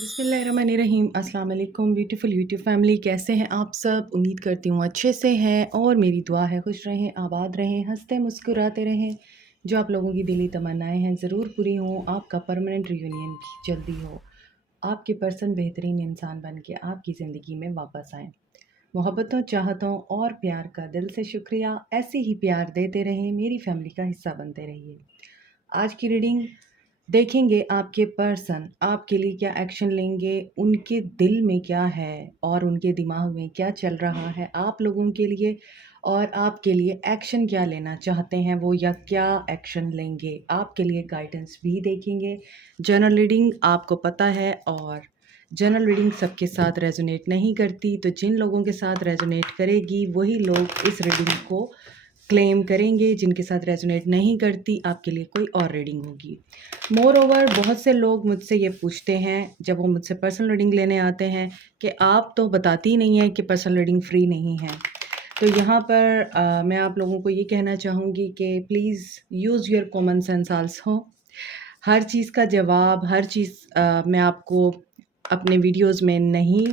बिस्मिल्लाहिर्रहमानिर्रहीम। अस्सलाम वालेकुम ब्यूटीफुल यूट्यूब फैमिली, कैसे हैं आप सब? उम्मीद करती हूँ अच्छे से हैं और मेरी दुआ है खुश रहें, आबाद रहें, हंसते मुस्कुराते रहें। जो आप लोगों की दिली तमन्नाएं हैं ज़रूर पूरी हों, आपका परमानेंट रियूनियन जल्दी हो, आपके पर्सन बेहतरीन इंसान बन के आपकी ज़िंदगी में वापस आएँ। मोहब्बतों, चाहतों और प्यार का दिल से शुक्रिया। ऐसे ही प्यार देते रहें, मेरी फैमिली का हिस्सा बनते रहिए। आज की रीडिंग देखेंगे आपके पर्सन आपके लिए क्या एक्शन लेंगे, उनके दिल में क्या है और उनके दिमाग में क्या चल रहा है आप लोगों के लिए, और आपके लिए एक्शन क्या लेना चाहते हैं वो, या क्या एक्शन लेंगे। आपके लिए गाइडेंस भी देखेंगे। जनरल रीडिंग आपको पता है, और जनरल रीडिंग सबके साथ रेजोनेट नहीं करती, तो जिन लोगों के साथ रेजोनेट करेगी वही लोग इस रीडिंग को क्लेम करेंगे। जिनके साथ रेजोनेट नहीं करती, आपके लिए कोई और रीडिंग होगी। मोर ओवर, बहुत से लोग मुझसे ये पूछते हैं जब वो मुझसे पर्सनल रीडिंग लेने आते हैं कि आप तो बताती नहीं हैं कि पर्सनल रीडिंग फ्री नहीं है। तो यहाँ पर मैं आप लोगों को ये कहना चाहूँगी कि please use your common sense also. हर चीज़ का जवाब, हर चीज़ मैं आपको अपने वीडियोज़ में नहीं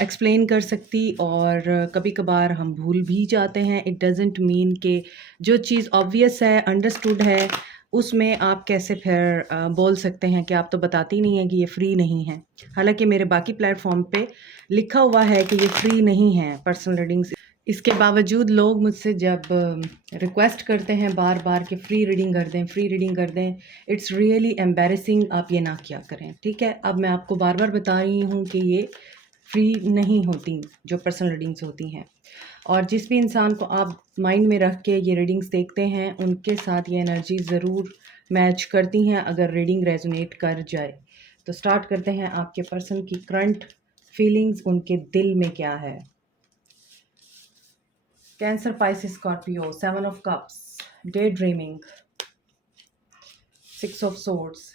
एक्सप्लेन कर सकती, और कभी-कभार हम भूल भी जाते हैं। इट डज़न्ट मीन कि जो चीज़ ऑब्वियस है, अंडरस्टूड है, उसमें आप कैसे फिर बोल सकते हैं कि आप तो बताती नहीं हैं कि ये फ्री नहीं है। हालाँकि मेरे बाकी प्लेटफ़ॉर्म पे लिखा हुआ है कि ये फ्री नहीं है पर्सनल रीडिंग्स। इसके बावजूद लोग मुझसे जब रिक्वेस्ट करते हैं बार-बार कि फ्री रीडिंग कर दें, फ्री रीडिंग कर दें, इट्स रियली एम्बैरेसिंग। आप ये ना किया करें, ठीक है? अब मैं आपको बार-बार बता रही हूँ कि ये फ्री नहीं होती जो पर्सनल रीडिंग्स होती हैं, और जिस भी इंसान को आप माइंड में रख के ये रीडिंग्स देखते हैं उनके साथ ये एनर्जी ज़रूर मैच करती हैं अगर रीडिंग रेजोनेट कर जाए। तो स्टार्ट करते हैं। आपके पर्सन की करंट फीलिंग्स, उनके दिल में क्या है। Cancer, Pisces, Scorpio, 7 of cups, day dreaming, 6 of swords.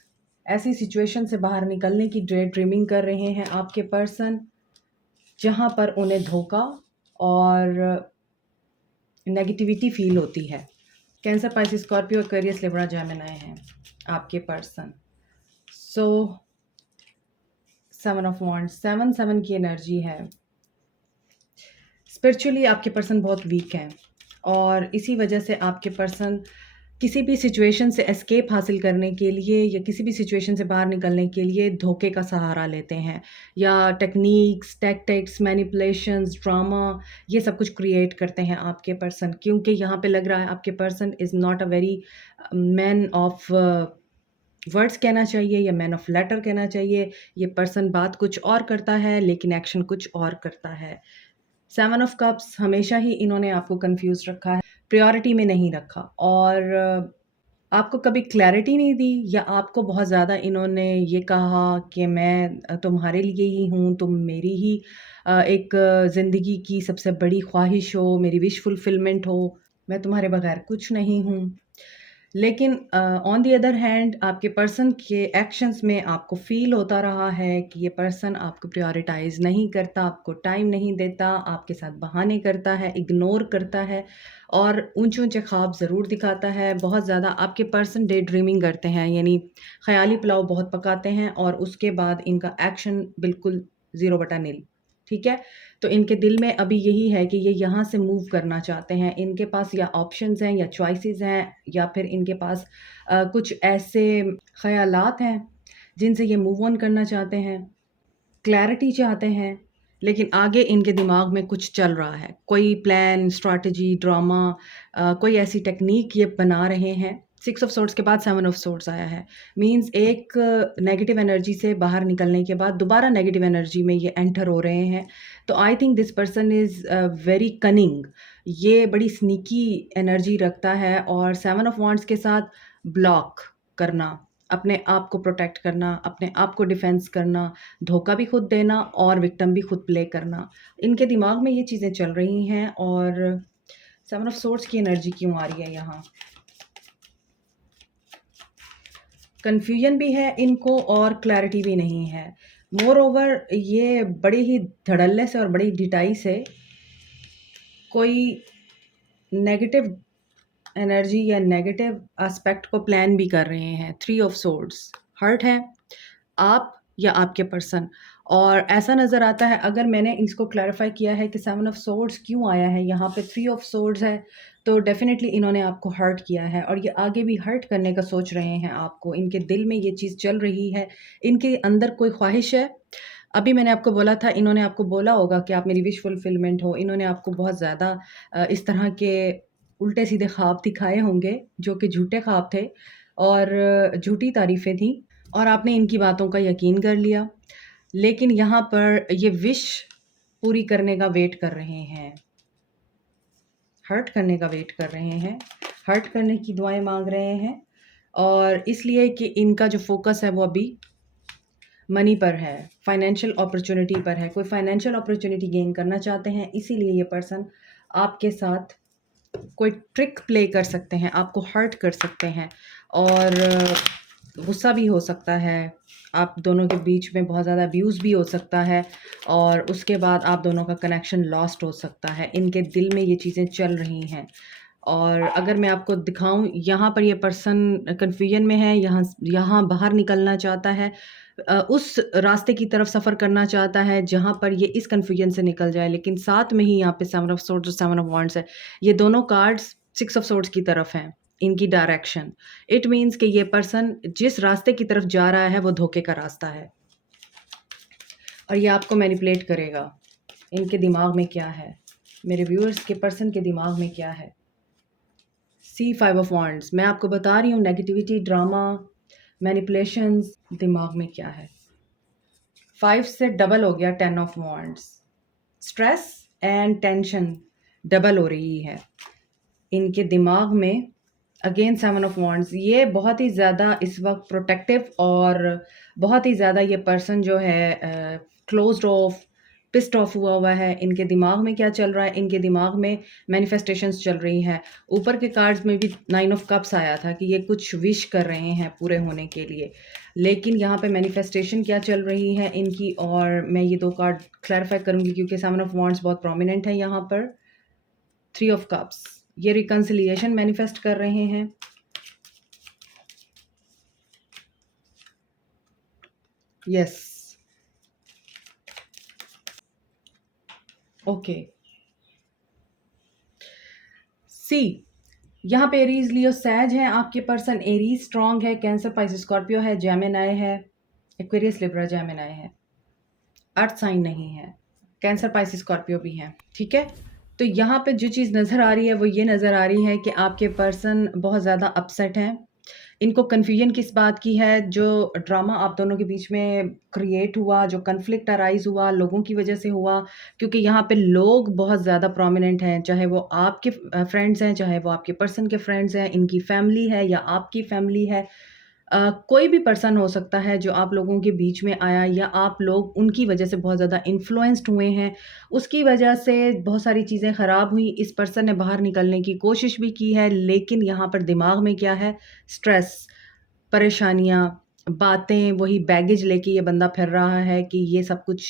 ऐसी सिचुएशन से बाहर निकलने की डे ड्रीमिंग कर रहे हैं आपके पर्सन जहां पर उन्हें धोखा और नेगेटिविटी फील होती है। Cancer, Pisces, Scorpio, Aquarius, Libra, Gemini हैं आपके पर्सन। सो 7 ऑफ वॉन्ड्स, 7 की एनर्जी है। स्पिरिचुअली आपके पर्सन बहुत वीक हैं, और इसी वजह से आपके पर्सन किसी भी सिचुएशन से एस्केप हासिल करने के लिए या किसी भी सिचुएशन से बाहर निकलने के लिए धोखे का सहारा लेते हैं, या टेक्निक्स, टैक्टिक्स, मैनिपुलेशंस, ड्रामा, ये सब कुछ क्रिएट करते हैं आपके पर्सन। क्योंकि यहाँ पे लग रहा है आपके person is not a very man of words कहना चाहिए, या मैन ऑफ लेटर कहना चाहिए। ये पर्सन बात कुछ और करता है लेकिन एक्शन कुछ और करता है। 7 ऑफ कप्स, हमेशा ही इन्होंने आपको कंफ्यूज रखा है, प्रायोरिटी में नहीं रखा, और आपको कभी क्लैरिटी नहीं दी, या आपको बहुत ज़्यादा इन्होंने ये कहा कि मैं तुम्हारे लिए ही हूँ, तुम मेरी ही एक ज़िंदगी की सबसे बड़ी ख्वाहिश हो, मेरी विश फुलफिलमेंट हो, मैं तुम्हारे बगैर कुछ नहीं हूँ। लेकिन ऑन द अदर हैंड आपके पर्सन के एक्शंस में आपको फ़ील होता रहा है कि ये पर्सन आपको प्रायोरिटाइज़ नहीं करता, आपको टाइम नहीं देता, आपके साथ बहाने करता है, इग्नोर करता है, और ऊँचे-ऊँचे ख्वाब ज़रूर दिखाता है। बहुत ज़्यादा आपके पर्सन डे ड्रीमिंग करते हैं, यानी ख़याली पुलाव बहुत पकाते हैं, और उसके बाद इनका एक्शन बिल्कुल ज़ीरो बटा निल, ठीक है? तो इनके दिल में अभी यही है कि ये यहाँ से मूव करना चाहते हैं। इनके पास या ऑप्शंस हैं, या चॉइसेस हैं, या फिर इनके पास कुछ ऐसे ख़यालात हैं जिनसे ये मूव ऑन करना चाहते हैं, क्लैरिटी चाहते हैं, लेकिन आगे इनके दिमाग में कुछ चल रहा है। कोई प्लान, स्ट्रैटेजी, ड्रामा, कोई ऐसी टेक्नीक ये बना रहे हैं। 6 ऑफ सोर्ड्स के बाद 7 ऑफ सोर्ड्स आया है। मीन्स एक नेगेटिव एनर्जी से बाहर निकलने के बाद दोबारा नेगेटिव एनर्जी में ये एंटर हो रहे हैं। तो I think this person is very cunning. ये बड़ी स्नीकी एनर्जी रखता है, और 7 ऑफ वांड्स के साथ ब्लॉक करना, अपने आप को प्रोटेक्ट करना, अपने आप को डिफेंस करना, धोखा भी खुद देना और विक्टिम भी खुद प्ले करना। इनके दिमाग में ये चीज़ें चल रही हैं, और 7 ऑफ सोर्ड्स की एनर्जी क्यों आ रही है यहाँ? कन्फ्यूजन भी है इनको और क्लैरिटी भी नहीं है। मोर ओवर ये बड़े ही धड़ल्ले से और बड़ी ढिठाई से कोई नेगेटिव एनर्जी या नेगेटिव एस्पेक्ट को प्लान भी कर रहे हैं। 3 ऑफ सोर्ड्स, हर्ट है आप, या आपके पर्सन। और ऐसा नज़र आता है, अगर मैंने इसको क्लैरिफाई किया है कि 7 ऑफ सोर्ड्स क्यों आया है, यहाँ पे 3 ऑफ सोर्ड्स है, तो डेफ़िनेटली इन्होंने आपको हर्ट किया है और ये आगे भी हर्ट करने का सोच रहे हैं आपको। इनके दिल में ये चीज़ चल रही है, इनके अंदर कोई ख्वाहिश है। अभी मैंने आपको बोला था, इन्होंने आपको बोला होगा कि आप मेरी विश फुलफिलमेंट हो। इन्होंने आपको बहुत ज़्यादा इस तरह के उल्टे-सीधे ख्वाब दिखाए होंगे, जो कि झूठे ख्वाब थे और झूठी तारीफ़ें थीं और आपने इनकी बातों का यकीन कर लिया। लेकिन यहाँ पर ये विश पूरी करने का वेट कर रहे हैं, हर्ट करने का वेट कर रहे हैं, हर्ट करने की दुआएँ माँग रहे हैं और इसलिए कि इनका जो फ़ोकस है वो अभी मनी पर है, फाइनेंशियल अपॉर्च्युनिटी पर है। कोई फाइनेंशियल अपॉर्च्युनिटी गेन करना चाहते हैं, इसीलिए ये पर्सन आपके साथ कोई ट्रिक प्ले कर सकते हैं, आपको हर्ट कर सकते हैं और गुस्सा भी हो सकता है। आप दोनों के बीच में बहुत ज़्यादा अब्यूज़ भी हो सकता है और उसके बाद आप दोनों का कनेक्शन लॉस्ट हो सकता है। इनके दिल में ये चीज़ें चल रही हैं और अगर मैं आपको दिखाऊँ, यहाँ पर ये पर्सन कन्फ्यूजन में है, यहाँ बाहर निकलना चाहता है। उस रास्ते की तरफ सफ़र करना चाहता है जहाँ पर ये इस कन्फ्यूजन से निकल जाए, लेकिन साथ में ही यहाँ पे 7 ऑफ सोर्ड्स और 7 ऑफ वांड्स है। ये दोनों कार्ड्स 6 ऑफ सोर्ड्स की तरफ हैं, इनकी डायरेक्शन। इट मीन्स कि ये पर्सन जिस रास्ते की तरफ जा रहा है वो धोखे का रास्ता है और ये आपको मैनिपुलेट करेगा। इनके दिमाग में क्या है? मेरे व्यूअर्स के पर्सन के दिमाग में क्या है? सी 5 ऑफ वांड्स, मैं आपको बता रही हूँ नेगेटिविटी, ड्रामा, मैनिपुलेशंस, दिमाग में क्या है? 5 से डबल हो गया 10 of wands. Stress and tension double हो रही है इनके दिमाग में। अगेन 7 ऑफ वांड्स, ये बहुत ही ज़्यादा इस वक्त प्रोटेक्टिव और बहुत ही ज़्यादा ये पर्सन जो है क्लोज्ड ऑफ, पिस्ड ऑफ हुआ है। इनके दिमाग में क्या चल रहा है? इनके दिमाग में मैनिफेस्टेशंस चल रही हैं। ऊपर के कार्ड्स में भी 9 ऑफ कप्स आया था कि ये कुछ विश कर रहे हैं पूरे होने के लिए, लेकिन यहाँ पे मैनिफेस्टेशन क्या चल रही है इनकी, और मैं ये 2 कार्ड क्लैरिफाई करूँगी क्योंकि 7 ऑफ वांड्स बहुत प्रोमिनेंट है यहाँ पर। 3 ऑफ कप्स, ये रिकंसिलिएशन मैनिफेस्ट कर रहे हैं। Yes, okay. सी, यहाँ पे एरीज, लियो, सैज है आपके पर्सन। एरीज स्ट्रांग है, कैंसर, पाइसेस, स्कॉर्पियो है, जेमिनी है, एक्वेरियस, लिब्रा, जेमिनी है। अर्थ साइन नहीं है, कैंसर, पाइसेस, स्कॉर्पियो भी हैं, ठीक है। तो यहाँ पे जो चीज़ नज़र आ रही है वो ये नज़र आ रही है कि आपके पर्सन बहुत ज़्यादा अपसेट हैं। इनको कन्फ्यूजन किस बात की है? जो ड्रामा आप दोनों के बीच में क्रिएट हुआ, जो कन्फ्लिक्ट अराइज़ हुआ, लोगों की वजह से हुआ, क्योंकि यहाँ पे लोग बहुत ज़्यादा प्रोमिनेंट हैं, चाहे वो आपके फ्रेंड्स हैं, चाहे वो आपके पर्सन के फ्रेंड्स हैं, इनकी फैमिली है या आपकी फैमिली है। कोई भी पर्सन हो सकता है जो आप लोगों के बीच में आया या आप लोग उनकी वजह से बहुत ज़्यादा इन्फ्लुएंस्ड हुए हैं। उसकी वजह से बहुत सारी चीज़ें ख़राब हुई। इस पर्सन ने बाहर निकलने की कोशिश भी की है, लेकिन यहाँ पर दिमाग में क्या है? स्ट्रेस, परेशानियाँ, बातें, वही बैगेज लेके ये बंदा फिर रहा है कि ये सब कुछ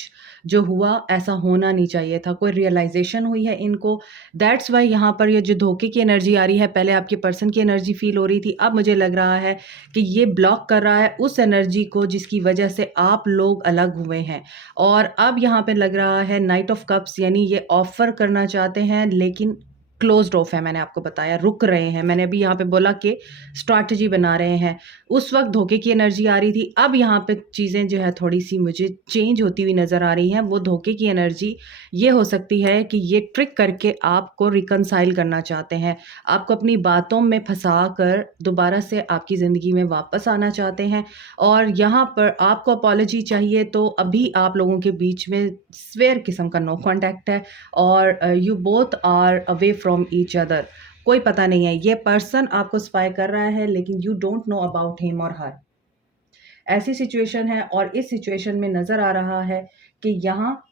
जो हुआ ऐसा होना नहीं चाहिए था। कोई रियलाइज़ेशन हुई है इनको, दैट्स व्हाई यहाँ पर ये जो धोखे की एनर्जी आ रही है, पहले आपके पर्सन की एनर्जी फ़ील हो रही थी, अब मुझे लग रहा है कि ये ब्लॉक कर रहा है उस एनर्जी को जिसकी वजह से आप लोग अलग हुए हैं। और अब यहाँ पे लग रहा है नाइट ऑफ कप्स, यानी ये ऑफ़र करना चाहते हैं लेकिन क्लोज़्ड ऑफ है। मैंने आपको बताया रुक रहे हैं। मैंने अभी यहाँ पे बोला कि स्ट्रैटेजी बना रहे हैं। उस वक़्त धोखे की एनर्जी आ रही थी, अब यहाँ पे चीज़ें जो है थोड़ी-सी मुझे चेंज होती हुई नज़र आ रही हैं। वो धोखे की एनर्जी ये हो सकती है कि ये ट्रिक करके आपको रिकंसाइल करना चाहते हैं। आपको अपनी बातों में फँसा कर दोबारा से आपकी ज़िंदगी में वापस आना चाहते हैं और यहाँ पर आपको अपॉलॉजी चाहिए, तो अभी आप लोगों के बीच में स्वेयर किस्म का नो कॉन्टैक्ट है और you both are away from each other. कोई पता नहीं है, ये पर्सन आपको स्पाई कर रहा है लेकिन you don't know about him और हर। ऐसी सिचुएशन है और इस सिचुएशन में नज़र आ रहा है कि यहाँ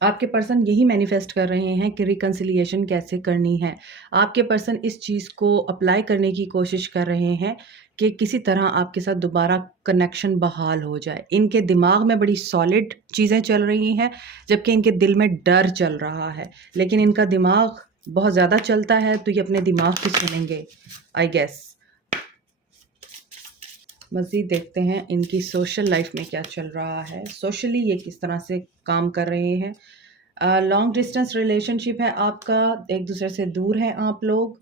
आपके पर्सन यही मैनिफेस्ट कर रहे हैं कि रिकंसिलिएशन कैसे करनी है। आपके पर्सन इस चीज़ को अप्लाई करने की कोशिश कर रहे हैं कि किसी तरह आपके साथ दोबारा कनेक्शन बहाल हो जाए। इनके दिमाग में बड़ी सॉलिड चीज़ें चल रही हैं, जबकि इनके दिल में डर चल रहा है। लेकिन इनका दिमाग बहुत ज़्यादा चलता है, तो ये अपने दिमाग की सुनेंगे, आई गेस। मज़ीद देखते हैं इनकी सोशल लाइफ में क्या चल रहा है, सोशली ये किस तरह से काम कर रहे हैं। लॉन्ग डिस्टेंस रिलेशनशिप है आपका, एक दूसरे से दूर हैं आप लोग,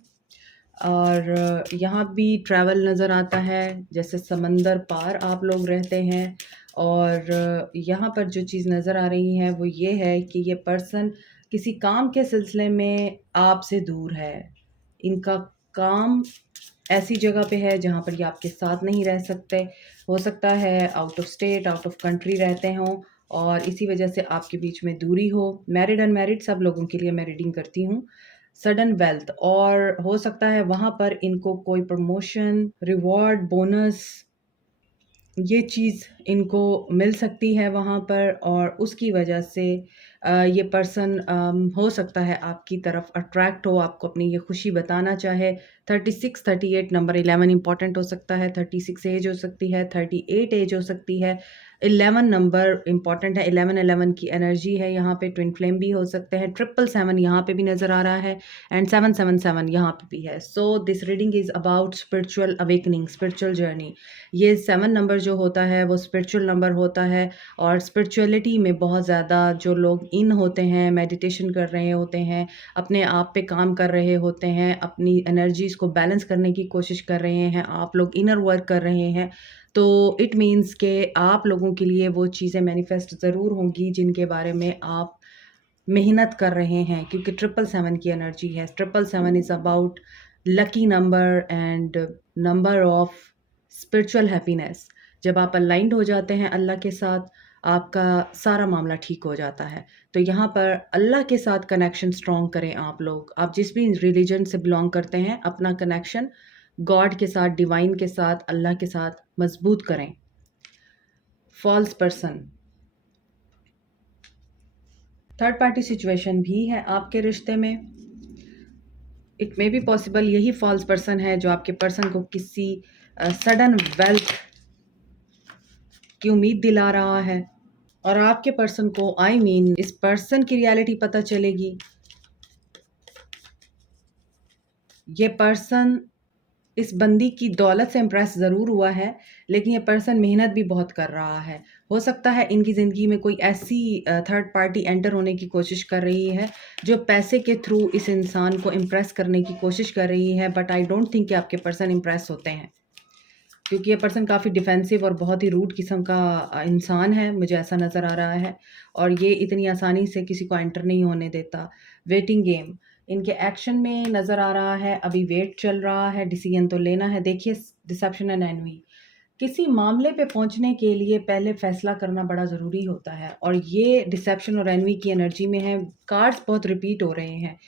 और यहाँ भी ट्रैवल नज़र आता है, जैसे समंदर पार आप लोग रहते हैं। और यहाँ पर जो चीज़ नज़र आ रही है वो ये है कि ये पर्सन किसी काम के सिलसिले में आपसे दूर है। इनका काम ऐसी जगह पे है जहाँ पर ये आपके साथ नहीं रह सकते। हो सकता है out of state, out of country रहते हों और इसी वजह से आपके बीच में दूरी हो। मैरिड अनमैरिड सब लोगों के लिए मैं रीडिंग करती हूँ। सडन वेल्थ, और हो सकता है वहाँ पर इनको कोई प्रमोशन, रिवॉर्ड, बोनस, ये चीज़ इनको मिल सकती है वहाँ पर, और उसकी वजह से ये पर्सन हो सकता है आपकी तरफ अट्रैक्ट हो, आपको अपनी ये खुशी बताना चाहे। 36, 38 नंबर, 11 इम्पॉर्टेंट हो सकता है, 36 एज हो सकती है, 38 एज हो सकती है, 11 नंबर इम्पॉर्टेंट है। 11 की एनर्जी है यहाँ पे, ट्विन फ्लेम भी हो सकते हैं। 777 यहाँ पे भी नज़र आ रहा है, एंड 777 यहाँ पे भी है। So this reading is about spiritual awakening, spiritual journey. ये 7 नंबर जो होता है वो स्पिरिचुअल नंबर होता है, और स्पिरिचुअलिटी में बहुत ज़्यादा जो लोग इन होते हैं, मेडिटेशन कर रहे होते हैं, अपने आप पे काम कर रहे होते हैं, अपनी एनर्जीज़ को बैलेंस करने की कोशिश कर रहे हैं, आप लोग इनर वर्क कर रहे हैं, तो इट मीन्स के आप लोगों के लिए वो चीज़ें मैनिफेस्ट ज़रूर होंगी जिनके बारे में आप मेहनत कर रहे हैं, क्योंकि 777 की एनर्जी है। 777 is about lucky number and number of spiritual happiness. जब आप अलाइंड हो जाते हैं अल्लाह के साथ, आपका सारा मामला ठीक हो जाता है। तो यहाँ पर अल्लाह के साथ कनेक्शन स्ट्रॉन्ग करें आप लोग। आप जिस भी रिलीजन से बिलोंग करते हैं, अपना कनेक्शन गॉड के साथ, डिवाइन के साथ, अल्लाह के साथ मजबूत करें। False person, third party situation भी है आपके रिश्ते में। इट मे बी पॉसिबल यही फॉल्स पर्सन है जो आपके पर्सन को किसी सडन वेल्थ की उम्मीद दिला रहा है, और आपके पर्सन को इस पर्सन की रियलिटी पता चलेगी। ये पर्सन इस बंदी की दौलत से इम्प्रेस ज़रूर हुआ है, लेकिन ये पर्सन मेहनत भी बहुत कर रहा है। हो सकता है इनकी ज़िंदगी में कोई ऐसी थर्ड पार्टी एंटर होने की कोशिश कर रही है जो पैसे के थ्रू इस इंसान को इम्प्रेस करने की कोशिश कर रही है, बट आई डोंट थिंक कि आपके पर्सन इम्प्रेस होते हैं, क्योंकि ये पर्सन काफ़ी डिफेंसिव और बहुत ही रूड किस्म का इंसान है, मुझे ऐसा नज़र आ रहा है, और ये इतनी आसानी से किसी को एंटर नहीं होने देता। वेटिंग गेम इनके एक्शन में नज़र आ रहा है, अभी वेट चल रहा है, डिसीजन तो लेना है। देखिए, डिसेप्शन एंड एनवी, किसी मामले पे पहुंचने के लिए पहले फैसला करना बड़ा ज़रूरी होता है, और ये डिसेप्शन और एनवी की एनर्जी में है। कार्ड्स बहुत रिपीट हो रहे हैं,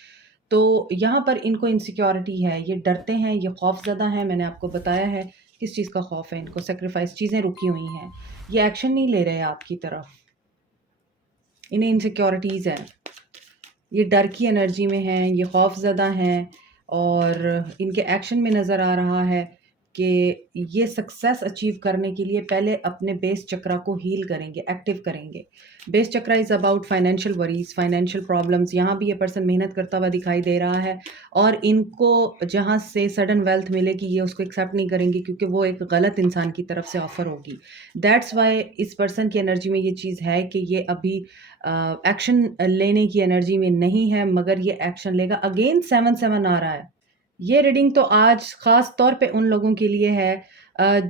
तो यहाँ पर इनको इनसिक्योरिटी है, ये डरते हैं, ये खौफज़दा हैं। मैंने आपको बताया है किस चीज़ का खौफ है इनको, सेक्रीफाइस, चीज़ें रुकी हुई हैं, ये एक्शन नहीं ले रहे आपकी तरफ, इन्हें इनसिक्योरिटीज़ हैं, ये डर की एनर्जी में हैं, ये खौफज़दा हैं, और इनके एक्शन में नज़र आ रहा है कि ये सक्सेस अचीव करने के लिए पहले अपने बेस चक्रा को हील करेंगे, एक्टिव करेंगे। Base chakra is about financial worries, financial problems. यहाँ भी ये पर्सन मेहनत करता हुआ दिखाई दे रहा है, और इनको जहाँ से सडन वेल्थ मिलेगी ये उसको एक्सेप्ट नहीं करेंगे, क्योंकि वो एक गलत इंसान की तरफ से ऑफ़र होगी। दैट्स वाई इस पर्सन की एनर्जी में ये चीज़ है कि ये अभी एक्शन लेने की एनर्जी में नहीं है, मगर ये एक्शन लेगा। अगेन 7-7 आ रहा है। ये रीडिंग तो आज ख़ास तौर पे उन लोगों के लिए है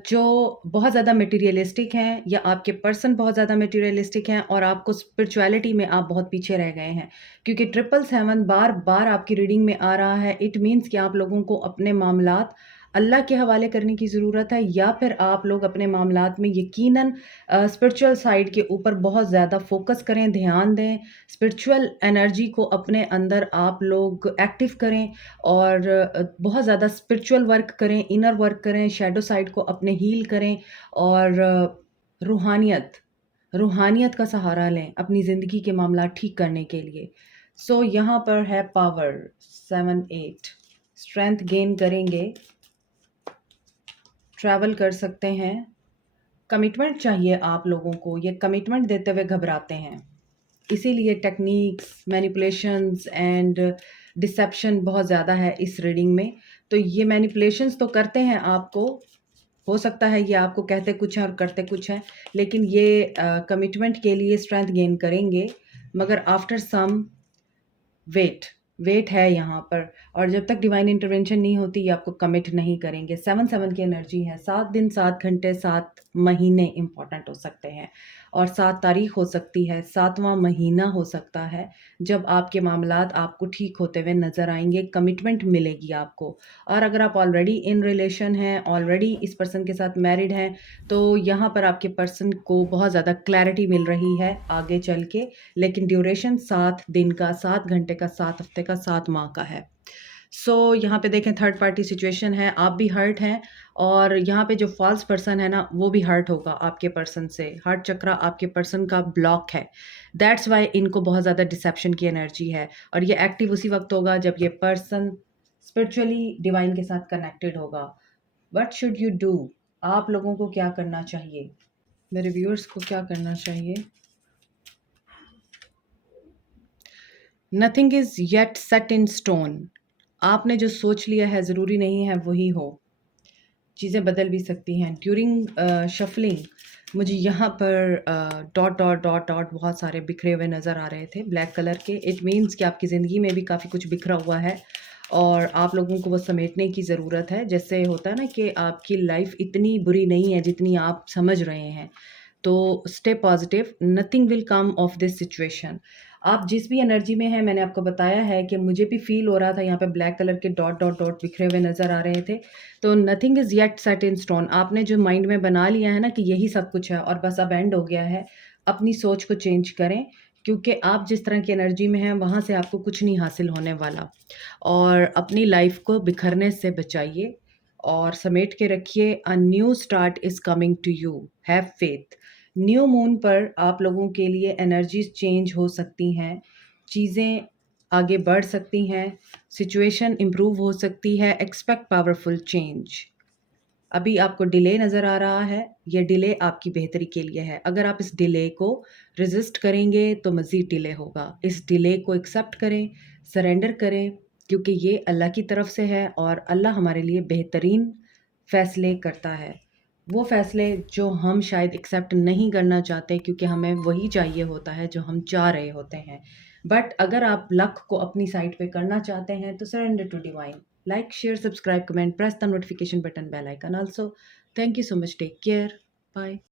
जो बहुत ज़्यादा मटेरियलिस्टिक हैं, या आपके पर्सन बहुत ज़्यादा मटेरियलिस्टिक हैं, और आपको स्पिरिचुअलिटी में आप बहुत पीछे रह गए हैं, क्योंकि 777 बार-बार आपकी रीडिंग में आ रहा है। इट मीन्स कि आप लोगों को अपने मामलात अल्लाह के हवाले करने की ज़रूरत है, या फिर आप लोग अपने मामलात में यकीनन स्पिरिचुअल साइड के ऊपर बहुत ज़्यादा फ़ोकस करें, ध्यान दें, स्पिरिचुअल एनर्जी को अपने अंदर आप लोग एक्टिव करें, और बहुत ज़्यादा स्पिरिचुअल वर्क करें, इनर वर्क करें, शैडो साइड को अपने हील करें, और रूहानियत रूहानियत का सहारा लें अपनी ज़िंदगी के मामला ठीक करने के लिए। सो यहाँ पर है पावर 7-8, स्ट्रेंथ गेन करेंगे, ट्रैवल कर सकते हैं। कमिटमेंट चाहिए आप लोगों को, ये कमिटमेंट देते हुए घबराते हैं, इसीलिए टेक्निक्स, मैनिपुलेशंस एंड डिसेप्शन बहुत ज़्यादा है इस रीडिंग में। तो ये मैनिपुलेशंस तो करते हैं आपको, हो सकता है ये आपको कहते कुछ हैं और करते कुछ हैं, लेकिन ये कमिटमेंट के लिए स्ट्रेंथ गेन करेंगे, मगर आफ्टर सम वेट वेट है यहाँ पर। और जब तक डिवाइन इंटरवेंशन नहीं होती ये आपको कमिट नहीं करेंगे। 7-7 की एनर्जी है, 7 दिन 7 घंटे 7 महीने इंपॉर्टेंट हो सकते हैं, और 7 तारीख हो सकती है, 7वां महीना हो सकता है, जब आपके मामलात आपको ठीक होते हुए नज़र आएंगे, कमिटमेंट मिलेगी आपको। और अगर आप ऑलरेडी इन रिलेशन हैं, ऑलरेडी इस पर्सन के साथ मैरिड हैं, तो यहाँ पर आपके पर्सन को बहुत ज़्यादा क्लैरिटी मिल रही है आगे चल के, लेकिन ड्यूरेशन 7 दिन का, 7 घंटे का, 7 हफ्ते का, 7 माह का है। यहाँ पे देखें थर्ड पार्टी सिचुएशन है, आप भी हर्ट हैं, और यहाँ पे जो फॉल्स पर्सन है ना वो भी हर्ट होगा आपके पर्सन से। हार्ट चक्रा आपके पर्सन का ब्लॉक है, दैट्स वाई इनको बहुत ज़्यादा डिसेप्शन की एनर्जी है, और ये एक्टिव उसी वक्त होगा जब ये पर्सन स्पिरिचुअली डिवाइन के साथ कनेक्टेड होगा। What should you do? आप लोगों को क्या करना चाहिए, मेरे व्यूअर्स को क्या करना चाहिए? Nothing is yet set in stone. आपने जो सोच लिया है ज़रूरी नहीं है वही हो, चीज़ें बदल भी सकती हैं। ड्यूरिंग शफलिंग मुझे यहाँ पर डॉट डॉट डॉट डॉट बहुत सारे बिखरे हुए नज़र आ रहे थे ब्लैक कलर के। इट मीन्स कि आपकी ज़िंदगी में भी काफ़ी कुछ बिखरा हुआ है, और आप लोगों को वो समेटने की ज़रूरत है। जैसे होता है ना कि आपकी लाइफ इतनी बुरी नहीं है जितनी आप समझ रहे हैं, तो stay positive, nothing will come of this situation. आप जिस भी एनर्जी में हैं, मैंने आपको बताया है कि मुझे भी फील हो रहा था, यहाँ पे ब्लैक कलर के डॉट डॉट डॉट बिखरे हुए नज़र आ रहे थे। तो nothing is yet set in stone. आपने जो माइंड में बना लिया है ना कि यही सब कुछ है और बस अब एंड हो गया है, अपनी सोच को चेंज करें, क्योंकि आप जिस तरह की एनर्जी में हैं वहाँ से आपको कुछ नहीं हासिल होने वाला। और अपनी लाइफ को बिखरने से बचाइए और समेट के रखिए। A new start is coming to you, have faith. New moon पर आप लोगों के लिए एनर्जीज चेंज हो सकती हैं, चीज़ें आगे बढ़ सकती हैं, सिचुएशन इम्प्रूव हो सकती है। Expect powerful change. अभी आपको डिले नज़र आ रहा है, ये डिले आपकी बेहतरी के लिए है। अगर आप इस डिले को रेजिस्ट करेंगे तो मज़ीद डिले होगा। इस डिले को एक्सेप्ट करें, सरेंडर करें, क्योंकि ये अल्लाह की तरफ से है, और अल्लाह हमारे लिए बेहतरीन फ़ैसले करता है। वो फ़ैसले जो हम शायद एक्सेप्ट नहीं करना चाहते, क्योंकि हमें वही चाहिए होता है जो हम चाह रहे होते हैं। बट अगर आप लक को अपनी साइड पे करना चाहते हैं तो surrender to divine. Like, share, subscribe, comment, press the notification button, bell icon also. Thank you so much. Take care. Bye.